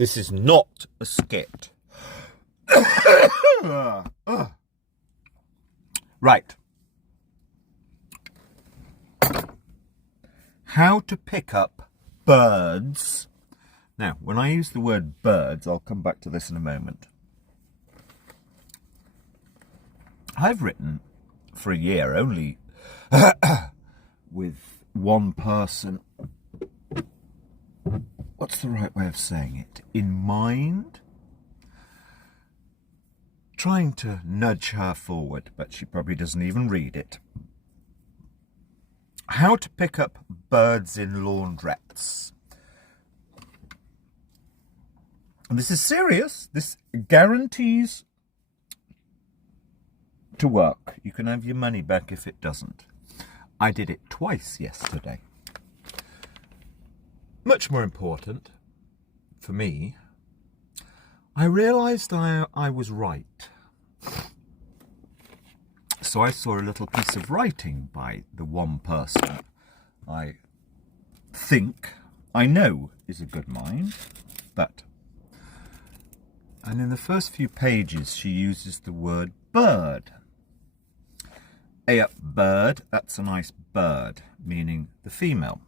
This is not a skit. Right. How to pick up birds. Now, when I use the word birds, I'll come back to this in a moment. I've written for a year only with one person. What's the right way of saying it? In mind? Trying to nudge her forward, but she probably doesn't even read it. How to pick up birds in laundrettes. And this is serious. This guarantees to work. You can have your money back if it doesn't. I did it twice yesterday. Much more important for me, I realised I was right. So I saw a little piece of writing by the one person I think, I know is a good mind, but... And in the first few pages she uses the word bird. Up bird, that's a nice bird, meaning the female.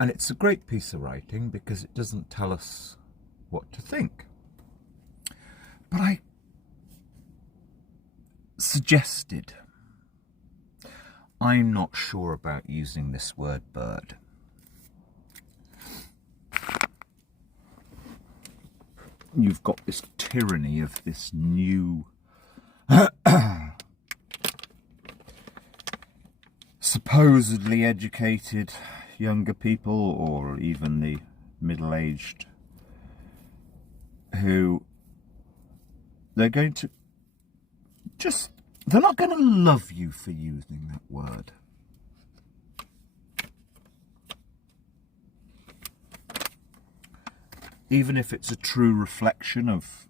And it's a great piece of writing because it doesn't tell us what to think. But I suggested, I'm not sure about using this word bird. You've got this tyranny of this new supposedly educated younger people, or even the middle-aged, who they're going to they're not going to love you for using that word. Even if it's a true reflection of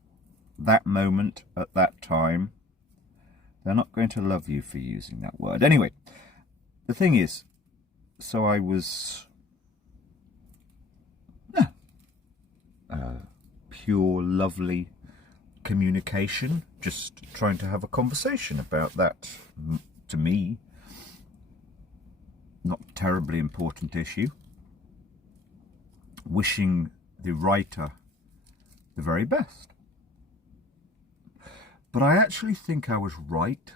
that moment at that time, they're not going to love you for using that word. Anyway, the thing is, so I was pure, lovely communication, just trying to have a conversation about that, to me, not terribly important issue. Wishing the writer the very best. But I actually think I was right.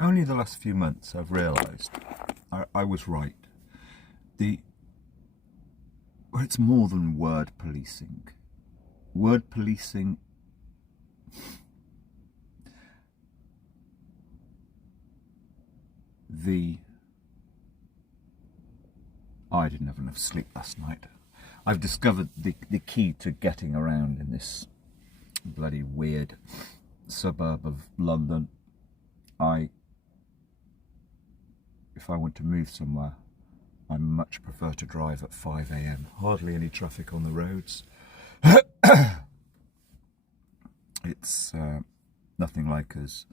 Only the last few months I've realised I was right. Well, it's more than word policing. Word policing I didn't have enough sleep last night. I've discovered the key to getting around in this bloody weird suburb of London. If I want to move somewhere, I much prefer to drive at 5 AM. Hardly any traffic on the roads. It's nothing like as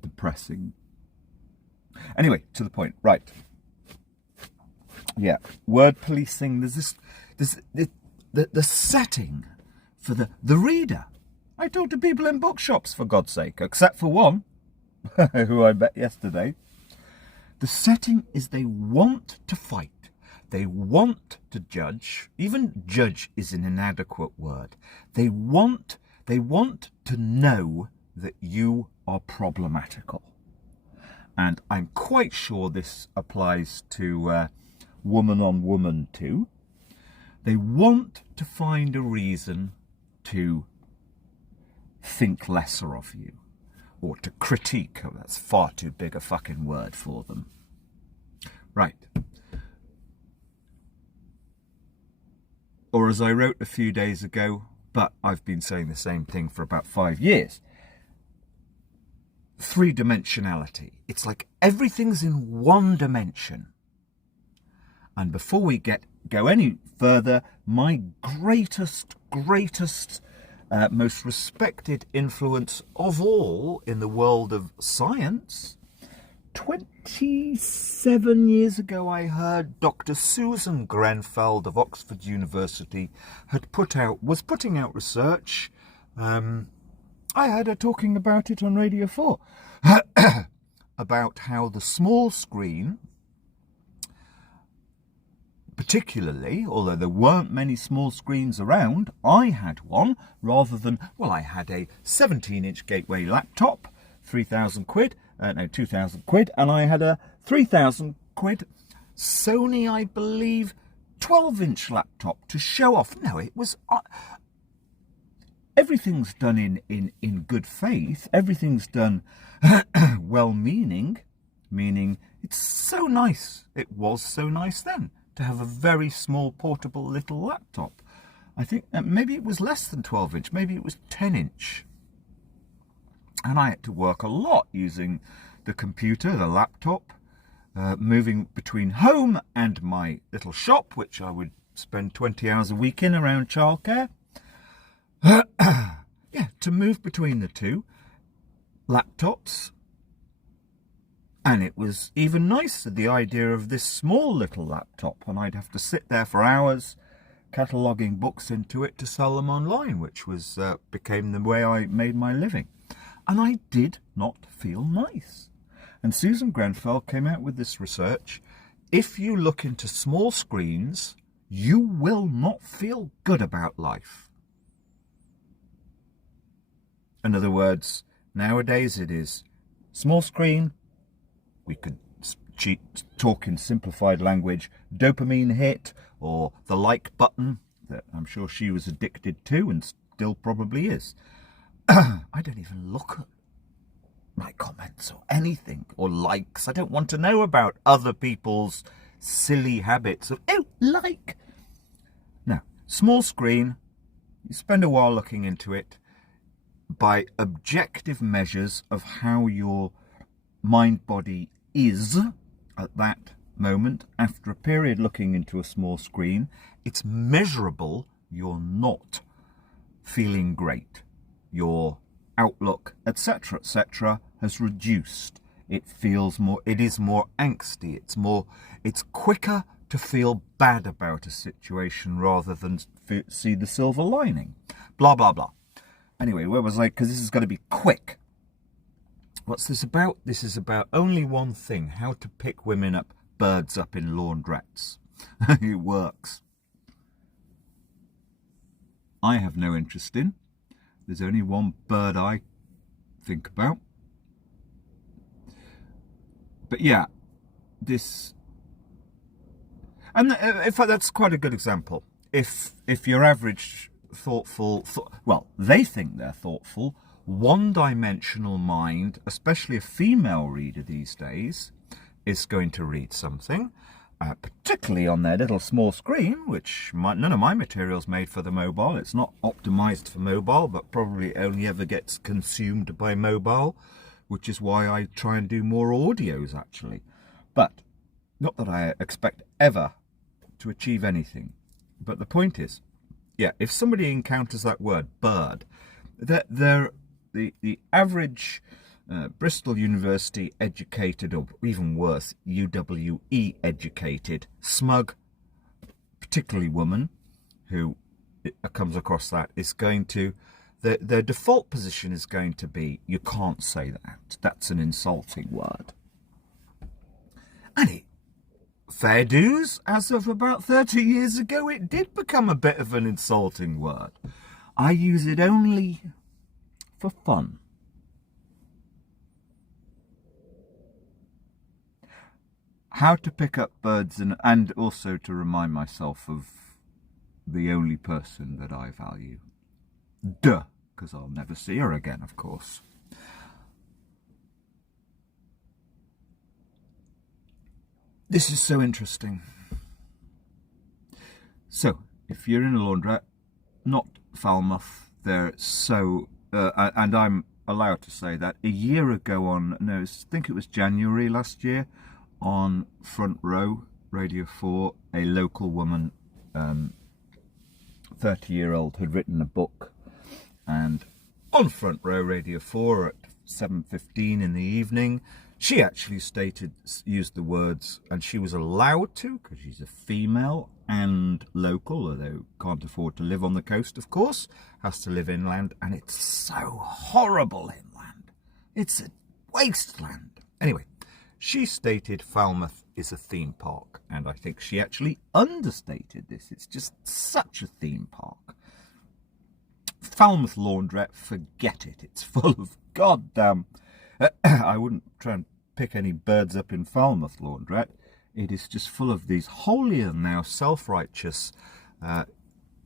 depressing. Anyway, to the point. Right. Yeah, word policing. There's the setting for the reader. I talk to people in bookshops, for God's sake, except for one, who I met yesterday. The setting is they want to fight. They want to judge. Even judge is an inadequate word. They want to know that you are problematical. And I'm quite sure this applies to woman on woman too. They want to find a reason to think lesser of you, or to critique. Oh, that's far too big a fucking word for them. Right. Or as I wrote a few days ago, but I've been saying the same thing for about 5 years, three-dimensionality. It's like everything's in one dimension. And before we go any further, my greatest, most respected influence of all in the world of science, 20 27 years ago, I heard Dr. Susan Grenfell of Oxford University was putting out research. I heard her talking about it on Radio 4, about how the small screen, particularly, although there weren't many small screens around, I had one rather than, well, I had a 17-inch Gateway laptop, 3,000 quid, no, 2,000 quid, and I had a 3,000 quid Sony, I believe, 12-inch laptop to show off. No, it was... everything's done in good faith. Everything's done well-meaning, meaning it's so nice. It was so nice then to have a very small, portable little laptop. I think maybe it was less than 12-inch, maybe it was 10-inch. And I had to work a lot using the computer, the laptop, moving between home and my little shop, which I would spend 20 hours a week in around childcare. Yeah, to move between the two laptops. And it was even nicer, the idea of this small little laptop, and I'd have to sit there for hours cataloguing books into it to sell them online, which was became the way I made my living. And I did not feel nice. And Susan Grenfell came out with this research. If you look into small screens, you will not feel good about life. In other words, nowadays it is small screen. We could talk in simplified language, dopamine hit, or the like button that I'm sure she was addicted to and still probably is. I don't even look at my comments or anything, or likes. I don't want to know about other people's silly habits of, oh, like. Now, small screen, you spend a while looking into it by objective measures of how your mind-body is at that moment. After a period looking into a small screen, it's measurable. You're not feeling great. Your outlook, etc., has reduced. It is more angsty. It's quicker to feel bad about a situation rather than see the silver lining. Blah, blah, blah. Anyway, where was I? Because this is going to be quick. What's this about? This is about only one thing: how to pick birds up in laundrettes. It works. I have no interest in. There's only one bird I think about. But yeah, this... And in fact, that's quite a good example. If your average thoughtful... well, they think they're thoughtful, one-dimensional mind, especially a female reader these days, is going to read something, particularly on their little small screen, which none of my material's made for the mobile. It's not optimized for mobile, but probably only ever gets consumed by mobile, which is why I try and do more audios, actually. But not that I expect ever to achieve anything. But the point is, yeah, if somebody encounters that word, bird, the average Bristol University educated, or even worse, UWE educated, smug, particularly woman, who comes across that, is going to, their default position is going to be, you can't say that. That's an insulting word. And fair dues, as of about 30 years ago, it did become a bit of an insulting word. I use it only for fun. How to pick up birds, and also to remind myself of the only person that I value. Duh, because I'll never see her again, of course. This is so interesting. So, if you're in a laundrette, not Falmouth, they're so... and I'm allowed to say that. A year ago I think it was January last year, on Front Row, Radio 4, a local woman, 30-year-old, had written a book. And on Front Row, Radio 4, at 7:15 in the evening, She actually used the words, and she was allowed to because she's a female and local, although can't afford to live on the coast, of course, has to live inland, and it's so horrible inland. It's a wasteland. Anyway, she stated Falmouth is a theme park, and I think she actually understated this. It's just such a theme park. Falmouth Laundrette, forget it. It's full of goddamn... I wouldn't try and pick any birds up in Falmouth Laundrette. It is just full of these holier-than-thou, self-righteous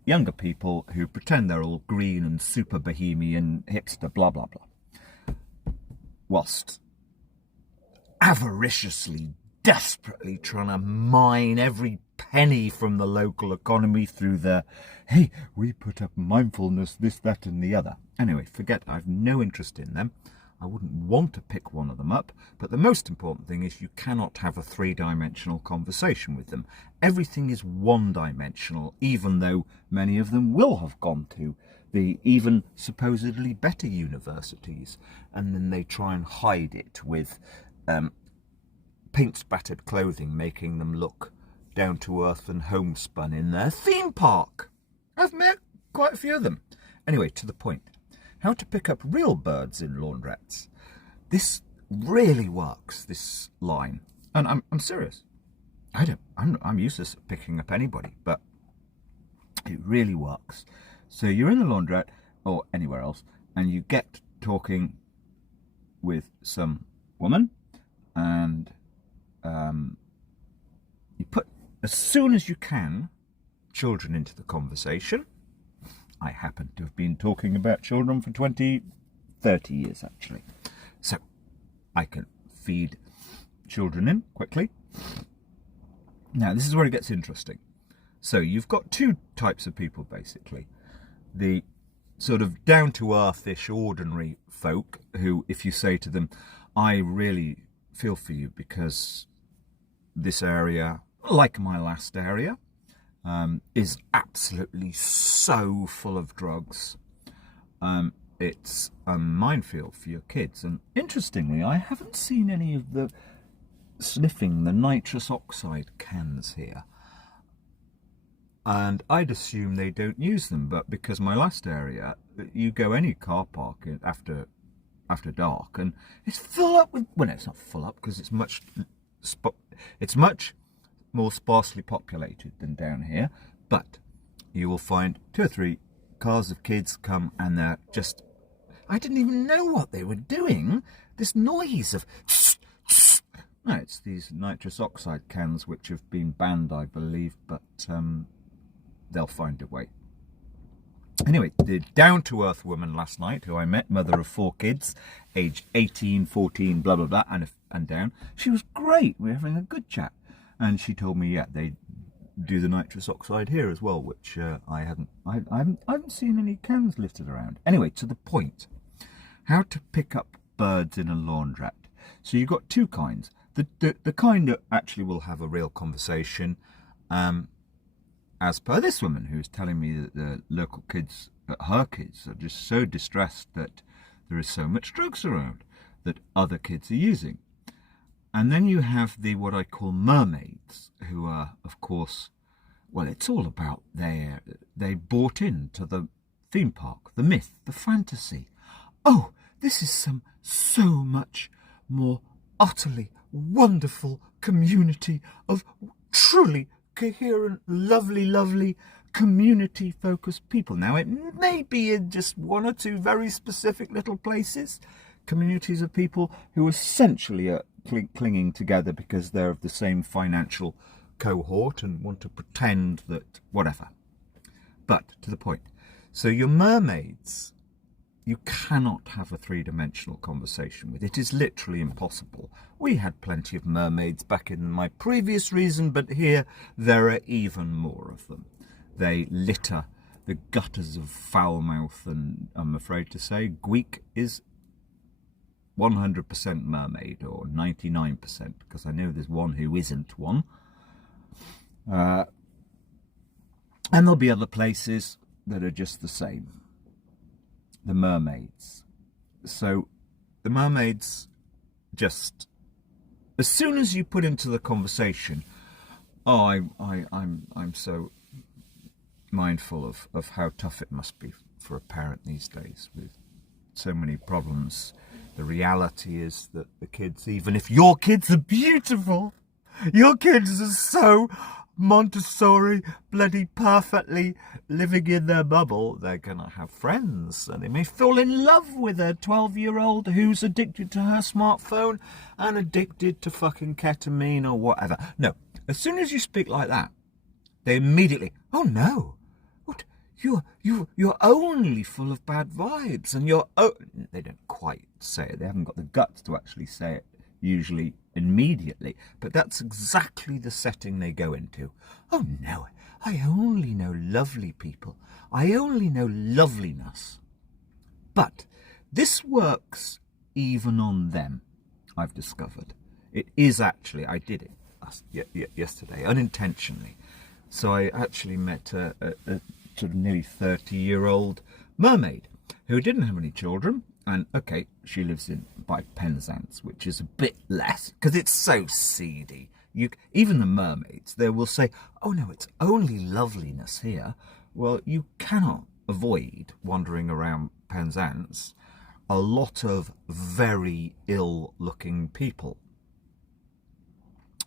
younger people who pretend they're all green and super bohemian, hipster, blah, blah, blah. Whilst avariciously, desperately trying to mine every penny from the local economy through their, hey, we put up mindfulness, this, that and the other. Anyway, forget, I've no interest in them. I wouldn't want to pick one of them up, but the most important thing is you cannot have a three-dimensional conversation with them. Everything is one-dimensional, even though many of them will have gone to the even supposedly better universities, and then they try and hide it with paint-spattered clothing, making them look down-to-earth and homespun in their theme park. I've met quite a few of them. Anyway, to the point. How to pick up real birds in laundrettes. This really works, this line. And I'm serious. I'm useless at picking up anybody, but it really works. So you're in the laundrette or anywhere else, and you get talking with some woman, and you put, as soon as you can, children into the conversation. I happen to have been talking about children for 30 years, actually. So I can feed children in quickly. Now, this is where it gets interesting. So you've got two types of people, basically. The sort of down-to-earth-ish, ordinary folk who, if you say to them, I really feel for you because this area, like my last area, is absolutely so full of drugs. It's a minefield for your kids. And interestingly, I haven't seen any of the sniffing the nitrous oxide cans here. And I'd assume they don't use them, but because my last area, you go any car park after dark, and it's full up with, well, no, it's not full up because it's much more sparsely populated than down here, but you will find 2 or 3 cars of kids come, and they're just, I didn't even know what they were doing. This noise of no, it's these nitrous oxide cans which have been banned, I believe, but they'll find a way. Anyway, the down-to-earth woman last night, who I met, mother of 4 kids, aged 18, 14, blah, blah, blah, and down, she was great. We were having a good chat. And she told me, yeah, they do the nitrous oxide here as well, which I haven't seen any cans littered around. Anyway, to the point. How to pick up birds in a laundrette. So you've got 2 kinds. The kind that actually will have a real conversation, as per this woman who's telling me that the local kids, her kids, are just so distressed that there is so much drugs around that other kids are using. And then you have the what I call mermaids, who are, of course, well, it's all about they bought into the theme park, the myth, the fantasy. Oh, this is so much more utterly wonderful community of truly coherent, lovely, community-focused people. Now, it may be in just 1 or 2 very specific little places, communities of people who essentially are clinging together because they're of the same financial cohort and want to pretend that whatever. But to the point. So your mermaids, you cannot have a 3-dimensional conversation with. It is literally impossible. We had plenty of mermaids back in my previous reason, but here there are even more of them. They litter the gutters of Foulmouth, and I'm afraid to say Gweek is 100% mermaid, or 99%, because I know there's one who isn't one. And there'll be other places that are just the same. The mermaids. So the mermaids just as soon as you put into the conversation, oh, I'm so mindful of how tough it must be for a parent these days with so many problems. The reality is that the kids, even if your kids are beautiful, your kids are so Montessori, bloody perfectly living in their bubble, they're gonna have friends and they may fall in love with a 12-year-old who's addicted to her smartphone and addicted to fucking ketamine or whatever. No, as soon as you speak like that, they immediately, oh no, what, you're only full of bad vibes, and they don't quite say it, they haven't got the guts to actually say it usually immediately, but that's exactly the setting they go into. Oh no, I only know lovely people, I only know loveliness. But this works even on them, I've discovered. It is actually, I did it yesterday unintentionally. So I actually met a sort of nearly 30-year-old mermaid who didn't have any children. And okay, she lives by Penzance, which is a bit less because it's so seedy. Even the mermaids, they will say, oh no, it's only loveliness here. Well, you cannot avoid wandering around Penzance a lot of very ill-looking people.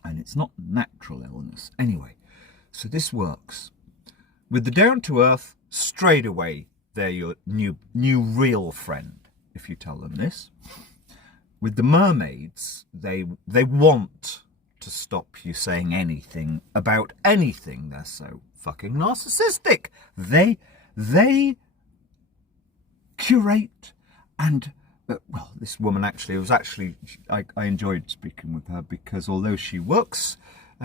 And it's not natural illness. Anyway, so this works. With the down-to-earth, straight away, they're your new real friend, if you tell them this. With the mermaids, they want to stop you saying anything about anything. They're so fucking narcissistic. They curate and well, this woman I enjoyed speaking with her because although she works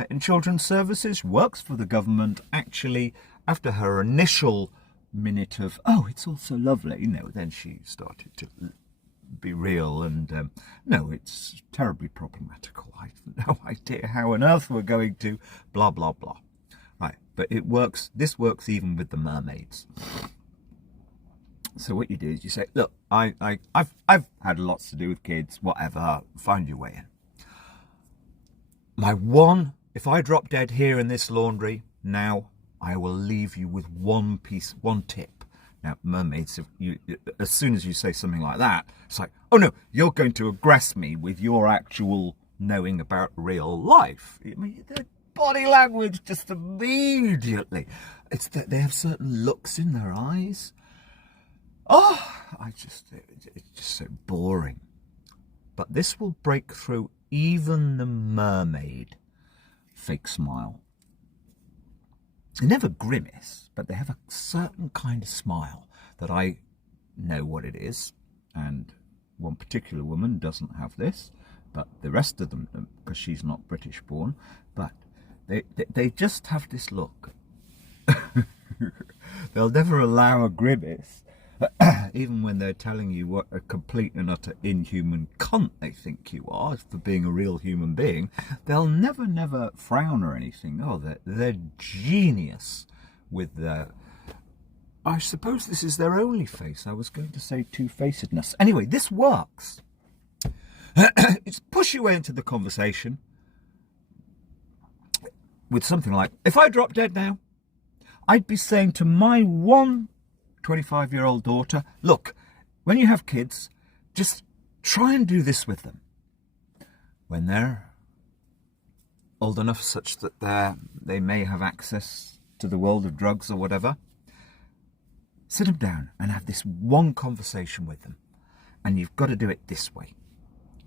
in children's services, works for the government, actually after her initial minute of, oh, it's all so lovely, then she started to be real and no, it's terribly problematical. I have no idea how on earth we're going to blah blah blah. Right, but it works. This works even with the mermaids. So what you do is you say, look, I've had lots to do with kids, whatever, find your way in. If I drop dead here in this laundry now, I will leave you with one tip. Now, mermaids, as soon as you say something like that, it's like, oh no, you're going to aggress me with your actual knowing about real life. I mean, their body language just immediately. It's that they have certain looks in their eyes. Oh, it's just so boring. But this will break through even the mermaid fake smile. They never grimace, but they have a certain kind of smile that I know what it is. And one particular woman doesn't have this, but the rest of them, because she's not British born, but they just have this look. They'll never allow a grimace, even when they're telling you what a complete and utter inhuman cunt they think you are for being a real human being. They'll never frown or anything. Oh, they're genius with their, I suppose this is their only face. I was going to say two-facedness. Anyway, this works. It's push your way into the conversation with something like, if I drop dead now, I'd be saying to my 25-year-old daughter, look, when you have kids, just try and do this with them. When they're old enough such that they may have access to the world of drugs or whatever, sit them down and have this one conversation with them. And you've got to do it this way.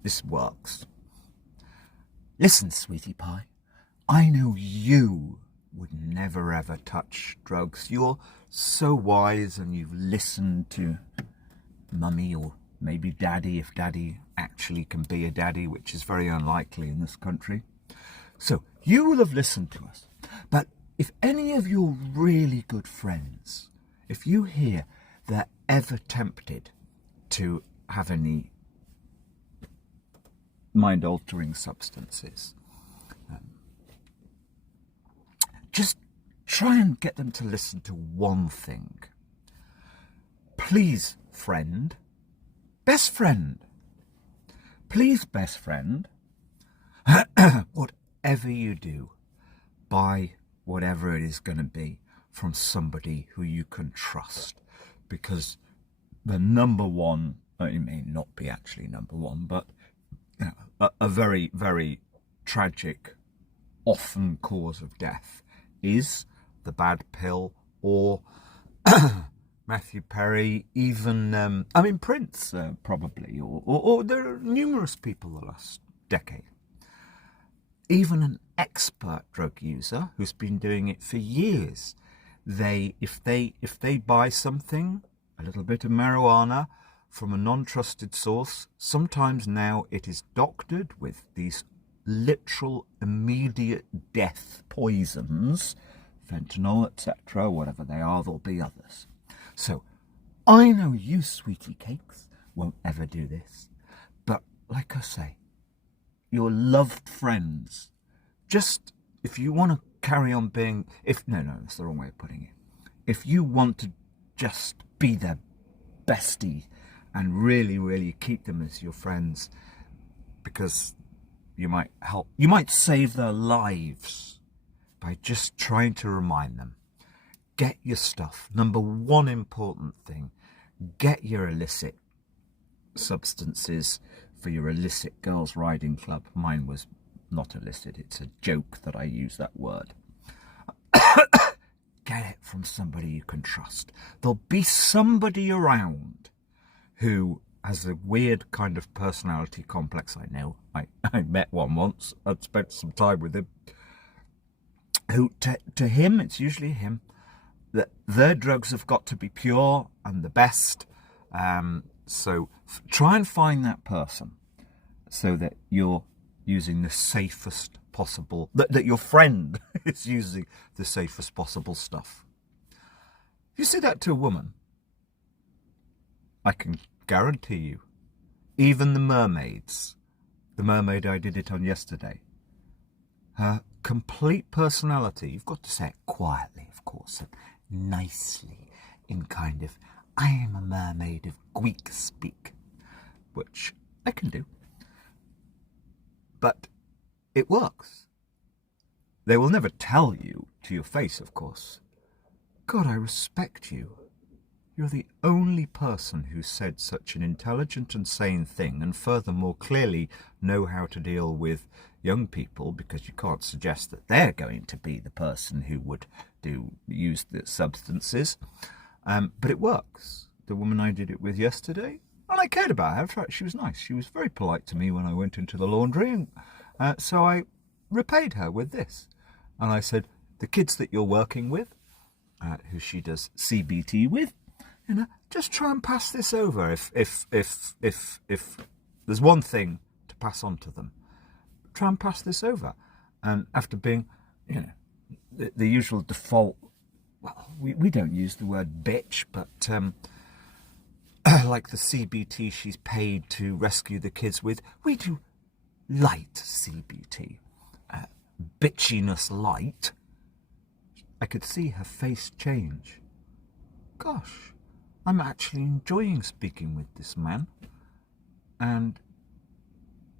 This works. Listen, sweetie pie, I know you would never ever touch drugs. You're so wise and you've listened to mummy or maybe daddy, if daddy actually can be a daddy, which is very unlikely in this country. So you will have listened to us. But if any of your really good friends, if you hear they're ever tempted to have any mind-altering substances, just try and get them to listen to one thing. Please, friend, best friend, please, best friend, Whatever you do, buy whatever it is going to be from somebody who you can trust, because the number one, it may not be actually number one, but you know, a very, very tragic, often cause of death is the bad pill, or Matthew Perry, even, Prince, probably, or there are numerous people the last decade. Even an expert drug user who's been doing it for years, if they buy something, a little bit of marijuana from a non-trusted source, sometimes now it is doctored with these literal immediate death poisons, fentanyl, etc., whatever they are, there'll be others. So I know you sweetie cakes won't ever do this, but like I say, your loved friends, just if you want to carry on being, no, that's the wrong way of putting it. If you want to just be their bestie and really, really keep them as your friends, because you might save their lives by just trying to remind them. Get your stuff. Number one important thing, get your illicit substances for your illicit girls riding club. Mine was not illicit, it's a joke that I use that word. Get it from somebody you can trust. There'll be somebody around who has a weird kind of personality complex. I know. I met one once. I'd spent some time with him. Who, to him, it's usually him, that their drugs have got to be pure and the best. So try and find that person so that you're using the safest possible, that your friend is using the safest possible stuff. If you say that to a woman, I can guarantee you, even the mermaids, the mermaid I did it on yesterday, her complete personality, you've got to say it quietly, of course, and nicely, in kind of, I am a mermaid of Gweek speak, which I can do. But it works. They will never tell you to your face, of course, God, I respect you. You're the only person who said such an intelligent and sane thing, and furthermore clearly know how to deal with young people, because you can't suggest that they're going to be the person who would use the substances. But it works. The woman I did it with yesterday, and I cared about her. In fact, she was nice. She was very polite to me when I went into the laundry, and so I repaid her with this. And I said, the kids that you're working with, who she does CBT with, just try and pass this over. If there's one thing to pass on to them, try and pass this over. And after being, the usual default, well, we don't use the word bitch, but like the CBT she's paid to rescue the kids with, we do light CBT. Bitchiness light. I could see her face change. Gosh, I'm actually enjoying speaking with this man. And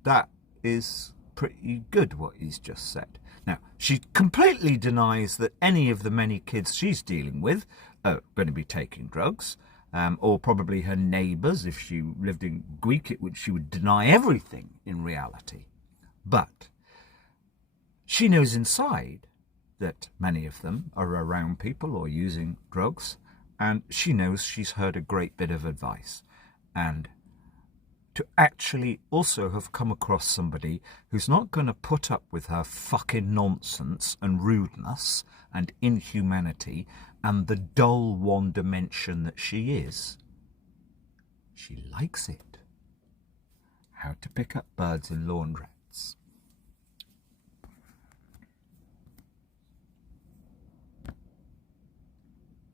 that is pretty good, what he's just said. Now, she completely denies that any of the many kids she's dealing with are going to be taking drugs, or probably her neighbours. If she lived in Gweek, she would deny everything in reality. But she knows inside that many of them are around people or using drugs, and she knows she's heard a great bit of advice. And to actually also have come across somebody who's not going to put up with her fucking nonsense and rudeness and inhumanity and the dull one dimension that she is. She likes it. How to pick up birds in laundrettes.